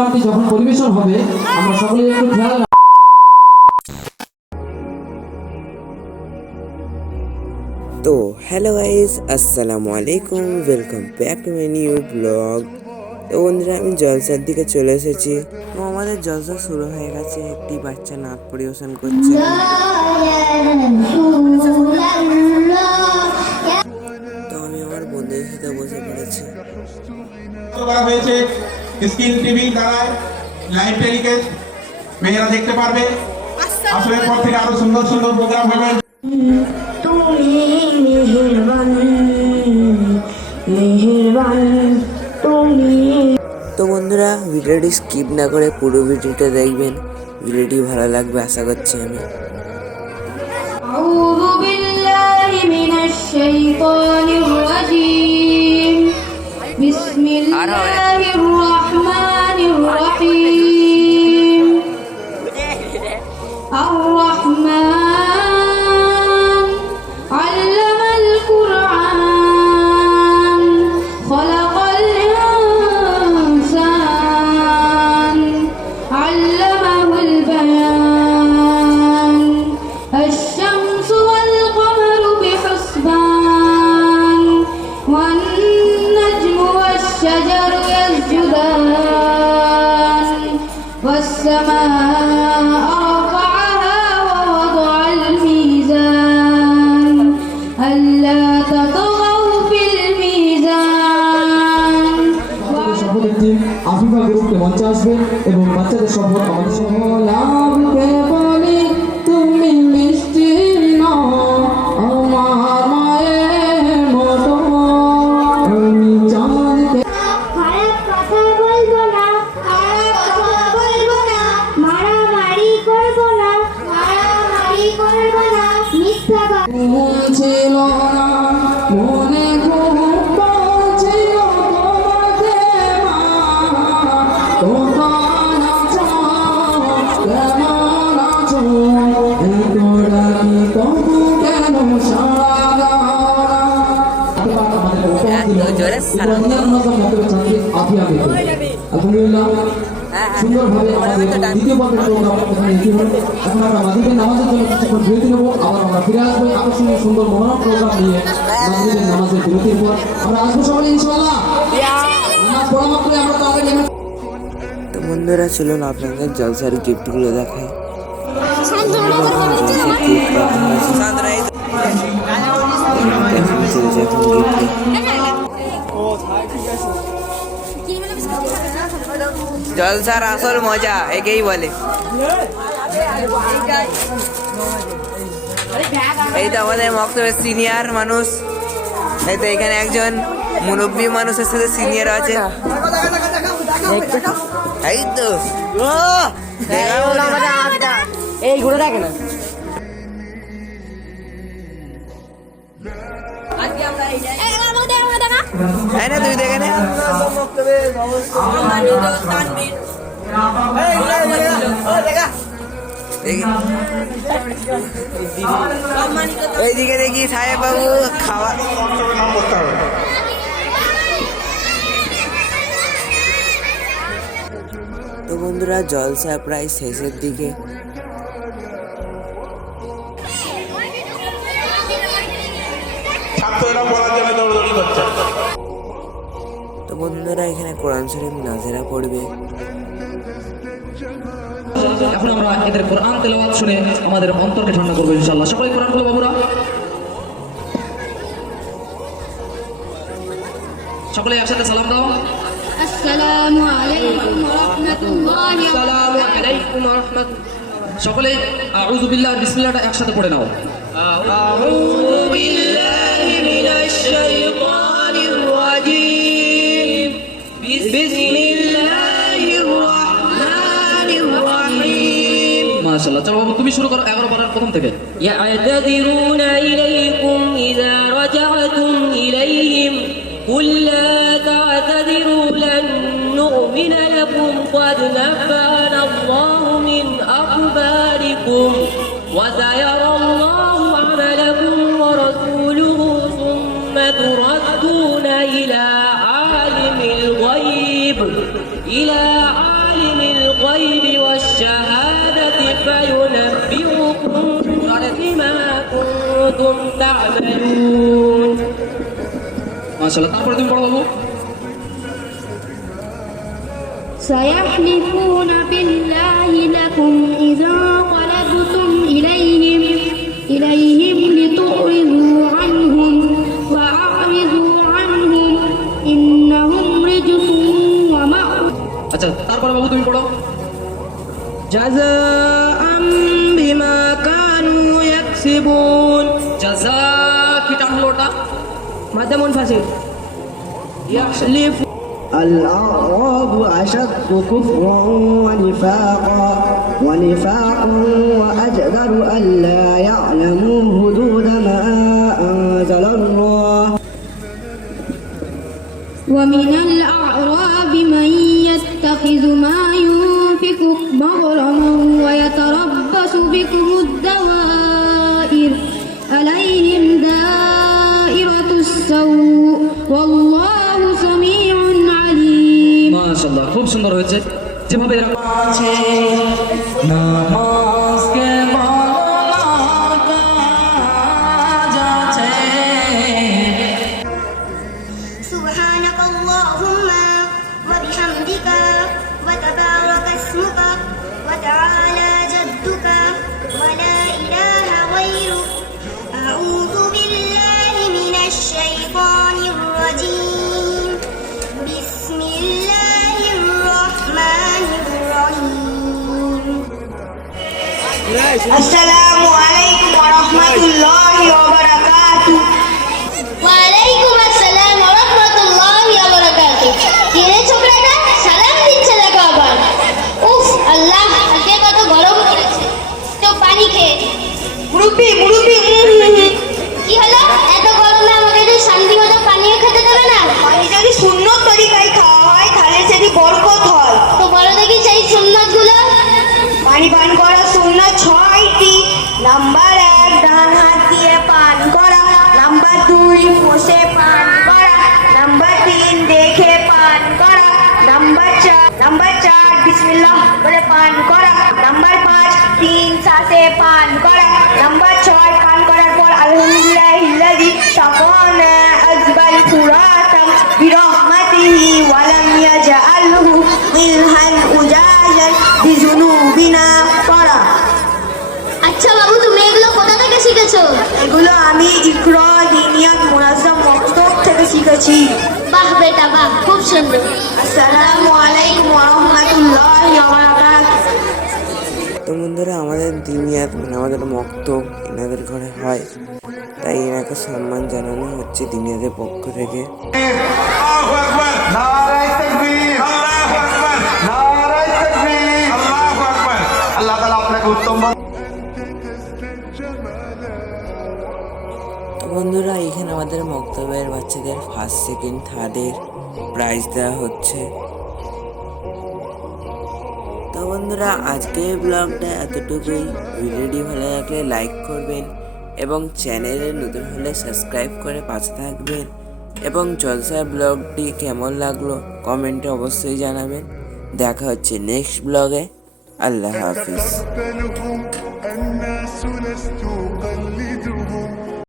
প্রোগ্রামটি যখন পরিবেশন হবে আমরা সকলেই একটু খেয়াল তো হ্যালো গাইস, আসসালামু আলাইকুম, welcome back to my new blog. তো বন্ধুরা, আমি জলসার দিকে চলে এসেছি। তো আমাদের জলসা শুরু হয়ে গেছে। একটি বাচ্চা নাচ পরিবেশন করছে। তো আমি আমার বন্ধুদের সাথে বসে পড়েছি। করা হয়েছে স্ক্রিন টিভি দ্বারা লাইভ টেলিকাস্ট মেয়েরা দেখতে পারবে। আসরের পর থেকে আরো সুন্দর সুন্দর প্রোগ্রাম হবে। তুমি মেহেরবান মেহেরবান তুমি। তো বন্ধুরা, ভিডিওটি স্কিপ না করে পুরো ভিডিওটা দেখবেন। ভিডিওটি ভালো লাগবে আশা করছি আমি। أعوذ بالله من الشيطان الرجيم بسم الله الرحمن الرحيم الرحمن علم القرآن خلق الإنسان علمه البيان الشمس والقمر بحسبان والنجم والشجر يسجدان والسماء رفعها ووضع الميزان ألا تطغوا في الميزان শপথের টিম আফিফা গ্রুপকে মঞ্চে আসবে এবং বাচ্চাদের শপথ আমাদের লাভকে বলি তুমি মিষ্টি নও আমার মায়ের মতো আমি চাঁদকে খারাপ কথা বলবো না, খারাপ কথা বলবো না, মারামারি করবো না, মারামারি করবো না, মিথ্যা কথা ছিল না মনে খুব ছিল তোমাকে মা কোথায় আছো কেমন আছো এত ডাকি তবু কেন সারা আলহামদুলিল্লাহ সুন্দরভাবে আমাদের দ্বিতীয় পর্বের প্রোগ্রাম এখানে এগিয়ে হলো। এখন আমরা মাগরিবের নামাজের জন্য কিছুক্ষণ বিরতি নেব, আবার আমরা ফিরে আসবো আকর্ষণীয় সুন্দর মনোরম প্রোগ্রাম নিয়ে। মাগরিবের নামাজের বিরতির পর আমরা আসবো সকলে ইনশাআল্লাহ। নামাজ পড়া মাত্রই আমরা তাদের নেমে তো বন্ধুরা, চলুন আপনাদের জলসার গিফটগুলো দেখাই। জলসার আসল মজা একেই বলে। এই তো আমাদের মক্তবের সিনিয়র মানুষ। এই তো এখানে একজন মুরব্বী মানুষের সাথে সিনিয়র আছে। এই তো এই ঘুরে দেখে না। হ্যাঁ না, তুই দেখে নে। এইদিকে দেখি সাহেব বাবু খাওয়া। তো বন্ধুরা, জলসা প্রায় শেষের দিকে। ছাত্ররা পড়ার জন্য দৌড়দৌড়ি করছে। তো বন্ধুরা, এখানে কোরআন শরীফ নাজেরা পড়বে। এখন আমরা এদের কোরআন তেলাওয়াত শুনে আমাদের অন্তরকে ঠান্ডা করবো ইনশাআল্লাহ। সকলে কোরআন বলো বাবুরা, সকলে একসাথে সালাম দাও। আসসালামু আলাইকুম ওয়া রাহমাতুল্লাহি ওয়া আসসালামু আলাইকুম ওয়া রাহমাতুল্লাহ। সকলে আউযু বিল্লাহ বিসমিল্লাহটা একসাথে পড়ে নাও। আউযু বিল্লাহি মিনাশ শাইতানির রাজীম বিসমিল্লাহির রাহমানির রাহিম। মাশাআল্লাহ। চলো বাবু, তুমি শুরু করো 11 পারার প্রথম থেকে। يعتذرون إليكم إذا رجعتم إليهم قل لا تعتذروا لن نؤمن لكم قد نبأنا الله من أخباركم وسيرى الله عملكم ورسوله ثم تردون إلى عالم الغيب إلى عالم الشهادة فينبئكم بما كنتم تعملون মাশাআল্লাহ তারপরে তুমি পড়ো বাবু سيحلفون بالله لكم إذا انقلبتم إليهم لتعرضوا عنهم وأعرضوا عنهم إنهم رجس ومأوى আচ্ছা তারপরে বাবু তুমি পড়ো جزاء بما كانوا يكسبون জাযা কি টান হলো ওটা ماذا منفصل يحلف الأعراب أشد كفرا ونفاقا وأجدر ألا يعلموا حدود ما أنزل الله ومن الأعراب من يتخذ ما ينفق مغرما ويتربص بكم الدوائر عليهم دائرة السوء والله سميع عليم মাশাআল্লাহ খুব সুন্দর হয়েছে যেভাবে এরা আছে নামাজকে سبحانك اللهم وبحمدك وتبارك اسمك وتعالى جدك ولا إله غيرك أعوذ بالله من الشيطان الرجيم بسم الله الرحمن الرحيم السلام عليكم ورحمة الله وبركاته ওয়ালাইকুম আসসালাম ওয়া রাহমাতুল্লাহি ওয়া বারাকাতুহু কে রে ছোকরাটা সালাম দিচ্ছে দেখো আবার উফ আল্লাহ আজকে কত গরম পড়েছে তো পানি খেয়ে মুরব্বি কি হলো এত গরমে আমাকে একটু শান্তি মতো পানিও খেতে দেবে না পানি যদি সুন্নত তরিকায় খাওয়া হয় তাহলে সেটি বরকত হয় তো বলো দেখি সেই সুন্নতগুলো পানি পান করা সুন্নত 6টি নাম্বার 1 ডান হাত দিয়ে পান করা নাম্বার 2 বসে পান করা নাম্বার 3 দেখে পান করা নাম্বার 4 বিসমিল্লাহ বলে পান করা নাম্বার 5 3 শ্বাসে পান করা নাম্বার 6 পান করার পর আলহামদুলিল্লাহিল্লাযী সাকানা আজবাল ফুরাতাম বিরহমাতিহি ওয়া লাম ইয়াজআলহু মিলহান উজাজান বিযুনুবিনা পড়া আচ্ছা বাবু তুমি এগুলো কোথা থেকে শিখেছো এগুলো আমি ইকরা দিনিয়াত মুনাজ্জাম মক্তব থেকে শিখেছি বাহ বেটা বাহ খুব সুন্দর আসসালামু আলাইকুম ওয়া রাহমাতুল্লাহি ওয়া বারাকাতুহু তো বন্ধুরা আমাদের দিনিয়াত মানে আমাদের মক্তব এনাদের ঘরে হয় তাই এনাকে সম্মান জানানো হচ্ছে দিনিয়াদের পক্ষ থেকে আল্লাহু আকবার নারায়ে তাকবীর আল্লাহু আকবার নারায়ে তাকবীর আল্লাহু আকবার আল্লাহ তাআলা আপনাকে উত্তম তো বন্ধুরা এখানে আমাদের মক্তবের বাচ্চাদের ফার্স্ট সেকেন্ড থার্ডের প্রাইজ দেওয়া হচ্ছে তো বন্ধুরা আজকে ব্লগটা এতটুকুই ভিডিওটি ভালো লাগলে লাইক করবেন এবং চ্যানেলে নতুন হলে সাবস্ক্রাইব করে পাশে থাকবেন এবং জলসা ব্লগটি কেমন লাগলো কমেন্টে অবশ্যই জানাবেন দেখা হচ্ছে নেক্সট ব্লগে আল্লাহ হাফিজ الناس لست